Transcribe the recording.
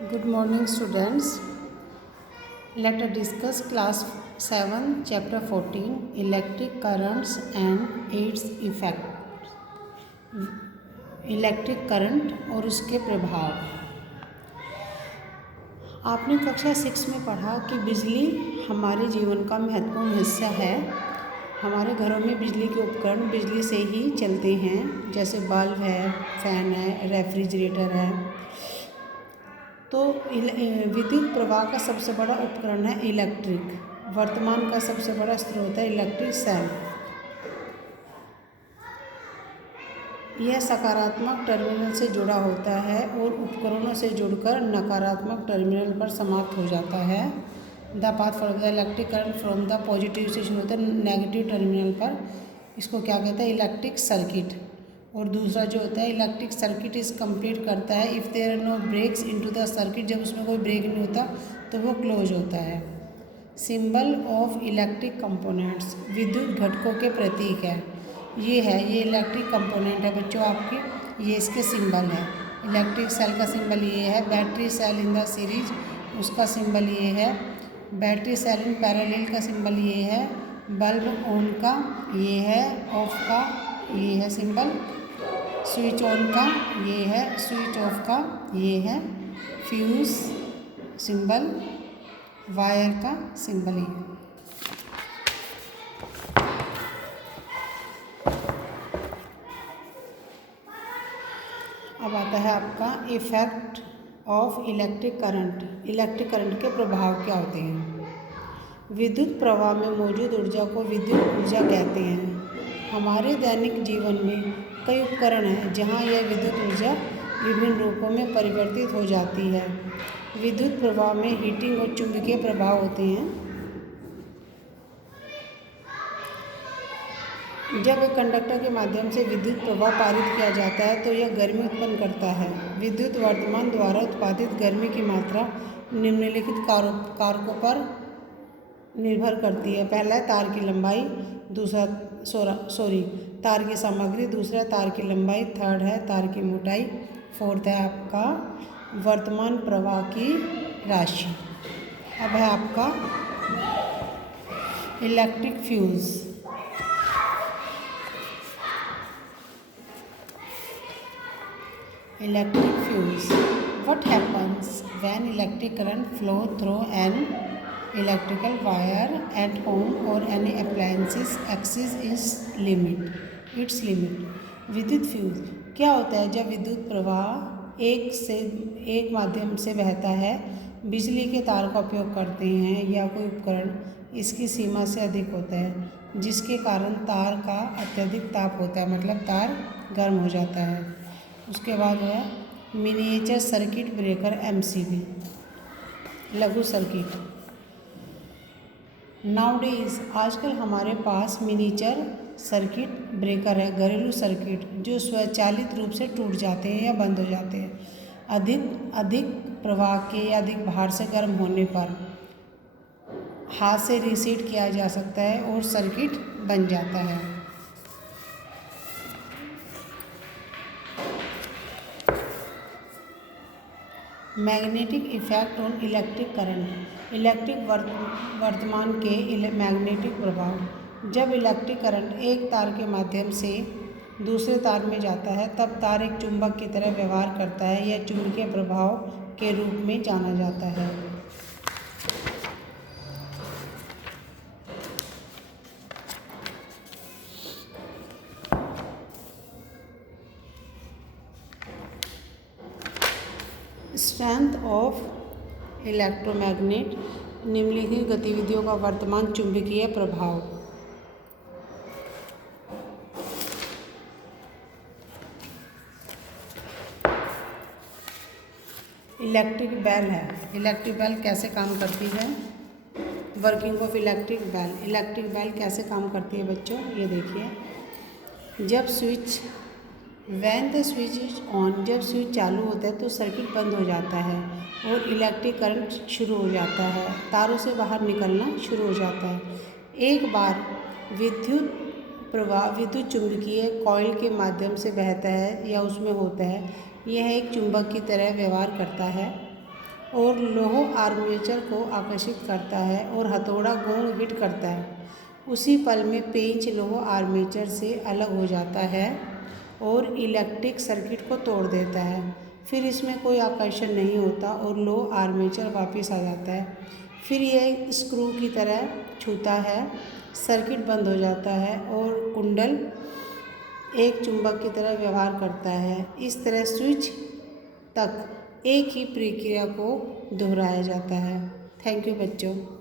Good morning, students. Let us discuss class 7, chapter 14, electric currents and its effect. Electric current और उसके प्रभाव। आपने कक्षा 6 में पढ़ा कि बिजली हमारे जीवन का महत्वपूर्ण हिस्सा है। हमारे घरों में बिजली के उपकरण बिजली से ही चलते हैं, जैसे बल्ब है, फैन है, रेफ्रिजरेटर है। तो विद्युत प्रवाह का सबसे बड़ा उपकरण है इलेक्ट्रिक। वर्तमान का सबसे बड़ा स्रोत है इलेक्ट्रिक सेल। यह सकारात्मक टर्मिनल से जुड़ा होता है और उपकरणों से जुड़कर नकारात्मक टर्मिनल पर समाप्त हो जाता है। The path for the electric current from the positive से शुरू होता है नेगेटिव टर्मिनल पर। इसको क्या कहते हैं? Electric circuit. और दूसरा जो होता है इलेक्ट्रिक सर्किट इस कंप्लीट करता है if there are no breaks into the circuit. जब उसमें कोई ब्रेक नहीं होता तो वो क्लोज होता है। सिंबल ऑफ इलेक्ट्रिक कंपोनेंट्स, विद्युत घटकों के प्रतीक है। ये इलेक्ट्रिक कंपोनेंट है बच्चों आपके, ये इसके सिंबल है। इलेक्ट्रिक सेल का सिंबल ये है। Battery cell in the series, उसका सिंबल ये है। बैटरी सेल इन पैरेलल का सिंबल ये है। बल्ब ऑन का ये है, ऑफ का ये है सिंबल। स्विच ऑन का ये है, स्विच ऑफ का ये है। फ्यूज सिंबल, वायर का सिंबल ये है। अब आता है आपका effect of electric current. Electric current के प्रभाव क्या होते हैं? विद्युत प्रवाह में मौजूद ऊर्जा को विद्युत ऊर्जा कहते हैं। हमारे दैनिक जीवन में कई उपकरण हैं जहां यह विद्युत ऊर्जा विभिन्न रूपों में परिवर्तित हो जाती है। विद्युत प्रवाह में हीटिंग और चुंबकीय प्रभाव होते हैं। जब एक कंडक्टर के माध्यम से विद्युत प्रवाह पारित किया जाता है तो यह गर्मी उत्पन्न करता है। विद्युत वर्तमान द्वारा उत्पादित गर्मी की मात्रा निम्नलिखित कारकों पर निर्भर करती है। पहला है तार की लंबाई, दूसरा तार की सामग्री, दूसरा तार की लंबाई, थर्ड है तार की मोटाई, फोर्थ है आपका वर्तमान प्रवाह की राशि। अब है आपका electric fuse. Electric fuse. What happens when electric current flow through an electrical wire at home or any appliances exceeds its limit? विद्युत फ्यूज क्या होता है जब विद्युत प्रवाह एक माध्यम से बहता है, बिजली के तार का उपयोग करते हैं या कोई उपकरण इसकी सीमा से अधिक होता है, जिसके कारण तार का अत्यधिक ताप होता है, मतलब तार गर्म हो जाता है। उसके बाद है मिनिएचर सर्किट ब्रेकर, एमसीबी, लघु सर्किट। नाउडेज आजकल हमारे पास मिनिएचर सर्किट ब्रेकर है, घरेलू सर्किट जो स्वचालित रूप से टूट जाते हैं या बंद हो जाते हैं। अधिक प्रवाह के या अधिक भार से गर्म होने पर हाथ से रीसेट किया जा सकता है और सर्किट बन जाता है। Magnetic effect on electric current, electric वर्तमान के मैग्नेटिक प्रभाव। जब इलेक्ट्रिक करंट एक तार के माध्यम से दूसरे तार में जाता है तब तार एक चुंबक की तरह व्यवहार करता है। यह चुंबकीय प्रभाव के रूप में जाना जाता है। स्ट्रेंथ ऑफ इलेक्ट्रोमैग्नेट, निम्नलिखित गतिविधियों का वर्तमान चुंबकीय प्रभाव। इलेक्ट्रिक बेल है। इलेक्ट्रिक बेल कैसे काम करती है? Working of electric bell. Electric bell कैसे काम करती है बच्चों? ये देखिए, when the switch is on, जब स्विच चालू होता है तो सर्किट बंद हो जाता है और इलेक्ट्रिक करंट शुरू हो जाता है, तारों से बाहर निकलना शुरू हो जाता है। एक बार विद्युत प्रवाह विद्युत चुंबकीय कॉइल के माध्यम से बहता है या उसमें होता है, यह एक चुंबक की तरह व्यवहार करता है। और लोह आर्मेचर को आकर्षित करता है और हथौड़ा गोंग हिट करता है। उसी पल में पेंच लोह आर्मेचर से अलग हो जाता है और इलेक्ट्रिक सर्किट को तोड़ देता है। फिर इसमें कोई आकर्षण नहीं होता और लोह आर्मेचर वापस आ जाता है। फिर यह स्क्रू की तरह छूता है, सर्किट बंद हो जाता है और कुंडल एक चुंबक की तरह व्यवहार करता है। इस तरह स्विच तक एक ही प्रक्रिया को दोहराया जाता है। थैंक यू बच्चों।